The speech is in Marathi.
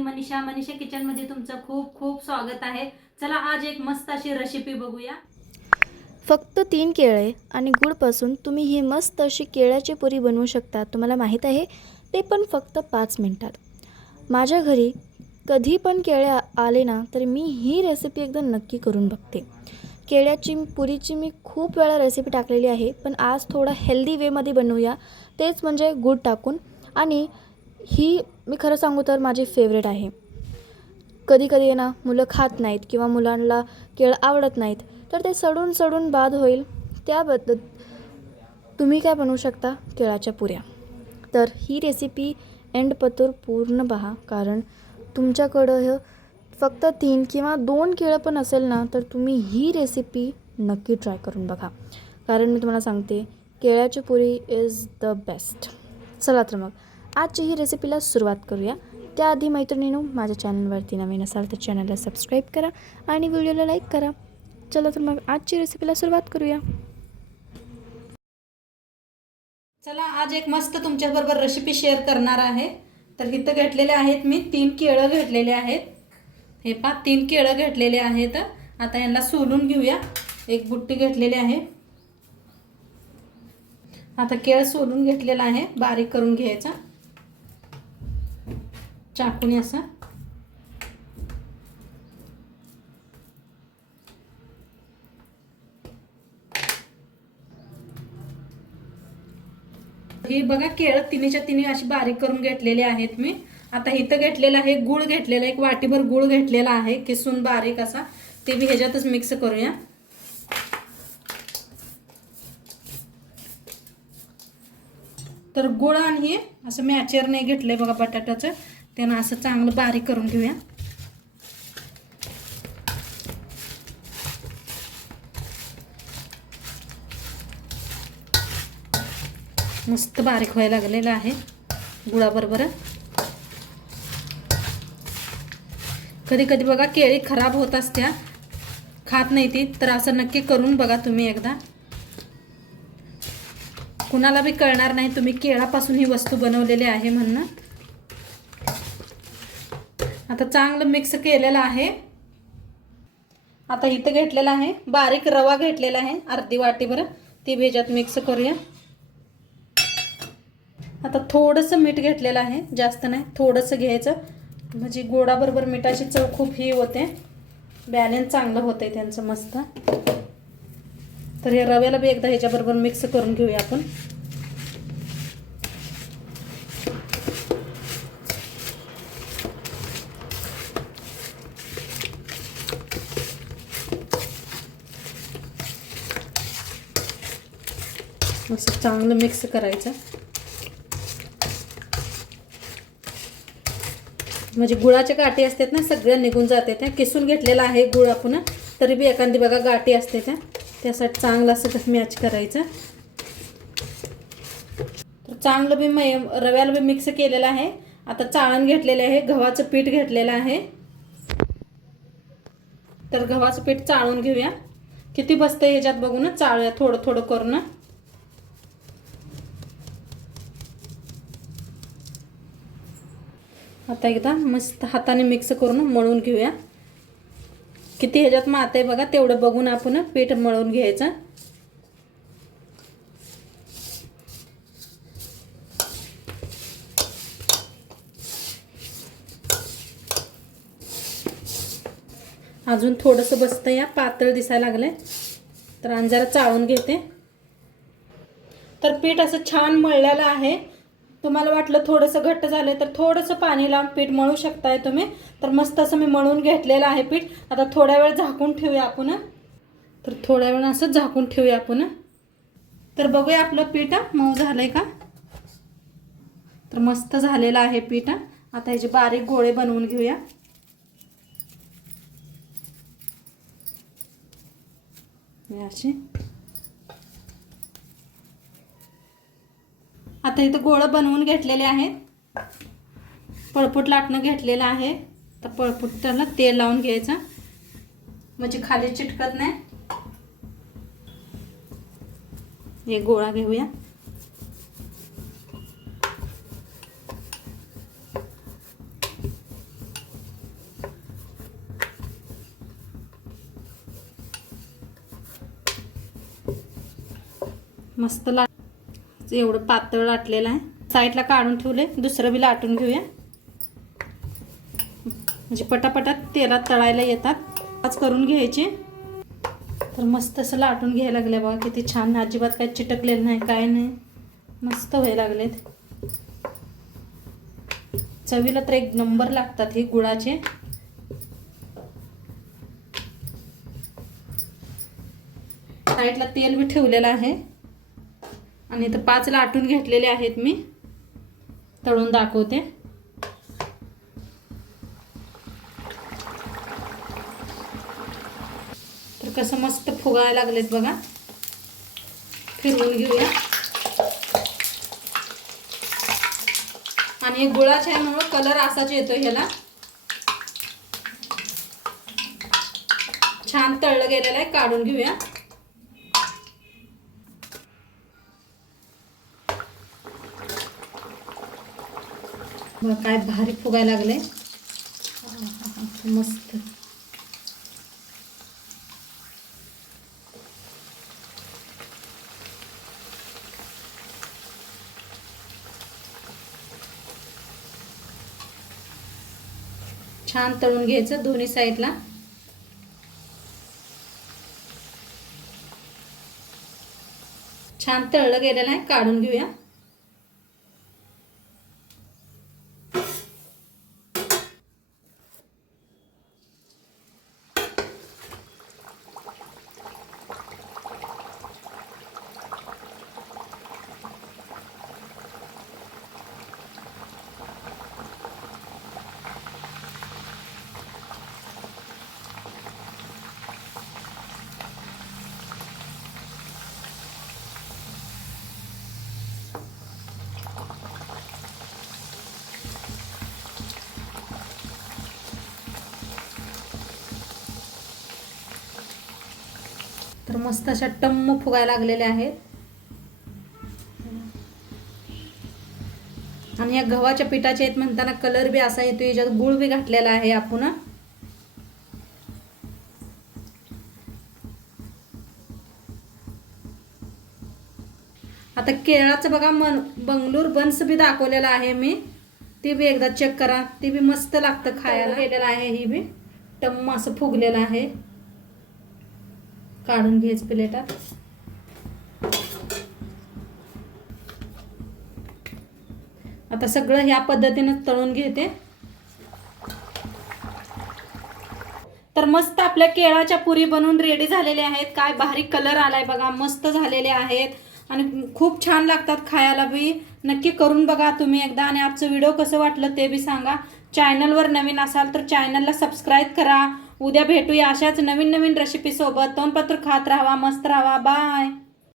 मी मनीषा किचन मध्ये तुमचं खूप खूप स्वागत आहे। चला आज एक मस्त अशी रेसिपी बघूया। फक्त 3 केळे आणि गुळपासून तुम्ही ही मस्त अशी केळ्याची पुरी बनवू शकता। तुम्हाला माहीत आहे, ते पण फक्त 5 मिनिटात। माझ्या घरी कधी पण केळे आले ना, तर मी ही रेसिपी एकदा नक्की करून बघते। केळ्याची पुरीची मी खूप वेळा रेसिपी टाकलेली आहे, पण आज थोडा हेल्दी वेमध्ये बनवूया, तेच म्हणजे गूळ टाकून। आणि ही मी खरं सांगू तर माझी फेवरेट आहे। कधी कधी आहे ना, मुलं खात नाहीत किंवा मुलांना केळं आवडत नाहीत, तर ते सडून सडून बाद होईल, त्याबद्दल तुम्ही काय बनवू शकता, केळाच्या पुऱ्या। तर ही रेसिपी एंडपतूर पूर्ण पहा, कारण तुमच्याकडं फक्त 3 किंवा 2 केळं पण असेल ना, तर तुम्ही ही रेसिपी नक्की ट्राय करून बघा, कारण मी तुम्हाला सांगते, केळ्याची पुरी इज द बेस्ट। चला तर मग आजची ही रेसिपीला सुरुवात करूया। त्याआधी मैत्रिणींनो, माझ्या चॅनलवरती नवीन असाल तर चॅनलला सबस्क्राईब करा आणि व्हिडिओला लाईक करा। चला तर मग आजची रेसिपीला सुरुवात करूया। चला आज एक मस्त तुमच्याबरोबर रेसिपी शेअर करणार आहे। तर इथं घेतलेले आहेत मी 3 केळं घेतलेले आहेत। हे पा 3 केळं घेतलेले आहेत। आता यांना सोलून घेऊया। एक बुट्टी घेतलेली आहे। आता केळ सोलून घेतलेला आहे, बारीक करून घ्यायचा चाकूने असं। ही बघा केळं तिन्हीच्या तिन्ही अशी बारीक करून घेतलेले आहेत मी। आता इथं घेतलेला आहे गूळ घेतलेला, एक वाटीभर गूळ घेतलेला आहे किसून बारीक असा, ते बी ह्याच्यातच मिक्स करूया। तर गूळ आणि हे असं मॅचर नाही घेतलंय बघा बटाट्याचं, त्यांना असं चांगलं बारीक करून घेऊया। मस्त बारीक व्हायला लागलेलं आहे गुळाबरोबर। कधी कधी बघा केळी खराब होत असत्या, खात नाही ती, तर असं नक्की करून बघा तुम्ही एकदा, कुणाला बी कळणार नाही तुम्ही केळापासून ही वस्तू बनवलेली आहे म्हणून। आता चांगलं मिक्स केलेलं आहे। आता इथं घेतलेला आहे बारीक रवा घेतलेला आहे अर्धी वाटीभर, ती ह्याच्यात मिक्स करूया। आता थोडंसं मीठ घेतलेलं आहे, जास्त नाही, थोडंसं घ्यायचं, म्हणजे गोडाबरोबर मिठाची चव खूप ही होते, बॅलन्स चांगलं होतंय त्यांचं मस्त। तर हे रव्याला बी एकदा ह्याच्याबरोबर मिक्स करून घेऊया आपण। असं चांगलं मिक्स करायचं, म्हणजे गुळाच्या गाठी असतात ना, सगळ्या निघून जाते। त्या किसून घेतलेला आहे गुळ आपण, तरी बी एखादी बघा गाठी असते त्यासाठी चांगलं असं मॅच करायचं। तर चांगलं बी रव्याला बी मिक्स केलेलं आहे। आता चाळण घेतलेले आहे, गव्हाचं पीठ घेतलेलं आहे, तर गव्हाचं पीठ चाळून घेऊया। किती बसतंय ह्याच्यात बघून चाळूया, थोडं थोडं करून। आता एकदा मस्त हाताने मिक्स करून मळून घेऊया। किती ह्याच्यात मात आहे बघा, तेवढं बघून आपण पीठ मळून घ्यायचं। अजून थोडंसं बसतं, या पातळ दिसायला लागलंय, तर आणि जरा चाळून घेते। तर पीठ असं छान मळलेलं आहे। तुम्हाला वाटलं थोडंसं घट्ट झालं तर थोडंसं पाणी लावून पीठ मळू शकताय तुम्ही। तर मस्त असं मी मळून घेतलेलं आहे पीठ। आता थोड्या वेळ झाकून ठेवूया आपण, तर थोड्या वेळ असं झाकून ठेवूया आपण। तर बघूया आपलं पीठ मऊ झालंय का, तर मस्त झालेलं आहे पीठ। आता ह्याचे बारीक गोळे बनवून घेऊया। असे आता इथं गोळं बनवून घेतलेले आहेत, पळपूट लाटणं घेतलेलं आहे, तर पळपूटला तेल लावून घ्यायचं, म्हणजे खाली चिटकत नाही। एक गोळा घेऊया, मस्त एवढं पातळ लाटलेलं आहे. साईडला काढून ठेवले. दुसरं बी लाटून घेऊया म्हणजे पटापटात तेलात तळायला येतात. आज करून घ्यायचे. तर मस्त असं लाटून घ्यायला लागले बघा. किती छान, अजिबात काही चिटकलेलं नाही, काय नाही, मस्त व्हायला लागलेत. चवीला तर एक नंबर लागतात हे गुळाचे. साईडला तेल बी ठेवलेलं आहे आणि इथं 5 लाटून घेतलेले आहेत मी. तळून दाखवते. तर कसं मस्त फुगायला लागलेत बघा. फिरवून घेऊया. आणि गुळाच्या आहे कलर असाच येतो ह्याला. छान तळलं गेलेलं आहे. काढून घेऊया. बघा काय भारी फुगायला लागले. मस्त. छान तळून घ्यायचं दोन्ही साईडला. छान तळलं गेलेलं आहे. काढून घेऊया. तर मस्त अशा टम्म फुगायला लागलेल्या आहेत. आणि या गव्हाच्या पिठाचे आहेत म्हणताना कलर बी असा येतो. याच्यात गुळ बी घातलेला आहे आपण. आता केळाचं बघा बंगलोर बन्स बी दाखवलेला आहे मी. ते बी एकदा चेक करा. ते बी मस्त लागतं खायला. केलेलं आहे. ही बी टम्म असं फुगलेलं आहे. काढून घ्यायचं प्लेटात. आता सगळं ह्या पद्धतीने तळून घेते. तर मस्त आपल्या केळाच्या पुरी बनवून रेडी झालेल्या आहेत. काय भारी कलर आलाय बघा. मस्त झालेले आहेत आणि खूप छान लागतात खायला बी. नक्की करून बघा तुम्ही एकदा. आणि आजचं व्हिडिओ कसं वाटलं ते बी सांगा. चॅनलवर नवीन असाल तर चॅनलला सबस्क्राईब करा. उद्या भेटूया अशाच नवीन नवीन रेसिपी सोबत. तोंडपत्र खात राहा, मस्त राहा. बाय.